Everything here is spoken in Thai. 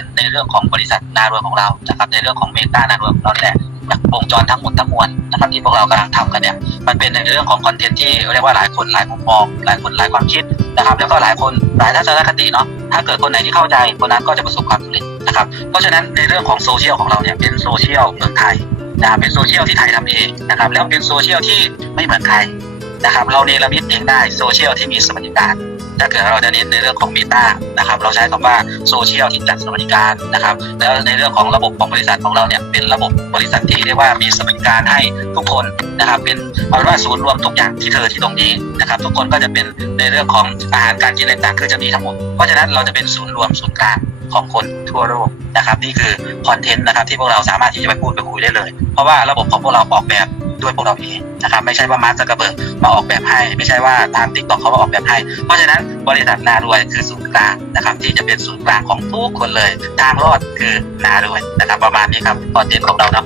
นต์ในเรื่องของบริษัทนารวยของเรานะครับในเรื่องของเมตานารวยของเราแหละวงจรทั้งหมดทั้งมวลนะครับที่พวกเรากำลังทำกันเนี่ยมันเป็นในเรื่องของคอนเทนต์ที่เรียกว่าหลายคนหลายมุมมองหลายคนหลายความคิดนะครับแล้วก็หลายคนหลายทัศนคติเนาะถ้าเกิดคนไหนที่เข้าใจคนนั้นก็จะประสบความสำเร็จนะครับเพราะฉะนั้นในเรื่องของโซเชียลของเราเนี่ยเป็นโซเชียลเมืองไทยนะครับเป็นโซเชียลที่ไทยทำเองนะครับแล้วเป็นโซเชียลที่ไม่เหมือนใครนะครับเราเนรมิตเองได้โซเชียลที่มีสวัสดิการถ้าเกิดเราจะเน้นในเรื่องของเมตานะครับเราใช้คำว่าโซเชียลที่จัดสวัสดิการนะครับแล้วในเรื่องของระบบของบริษัทของเราเนี่ยเป็นระบบบริษัทที่เรียกว่ามีสวัสดิการให้ทุกคนนะครับเป็นเอาเป็นว่าศูนย์รวมทุกอย่างที่ที่ตรงนี้นะครับทุกคนก็จะเป็นในเรื่องของอาหารการกินอะไรต่างๆคือจะมีทั้งหมดเพราะฉะนั้นเราจะเป็นศูนย์รวมศูนย์กลางของคนทั่วโลกนะครับนี่คือคอนเทนต์นะครับที่พวกเราสามารถที่จะไปพูดไปคุยได้เลยเพราะว่าระบบของพวกเราออกแบบด้วยพวกเราเองนะครับไม่ใช่ว่ามาร์ค ซักเคอร์เบิร์กมาออกแบบให้ไม่ใช่ว่าทาง TikTok เขามาออกแบบให้เพราะฉะนั้นบริษัทนารวยคือศูนย์กลางนะครับที่จะเป็นศูนย์กลางของทุกคนเลยทางรอดคือ นารวยนะครับประมาณนี้ครับคอนเทนต์ของเราเนาะ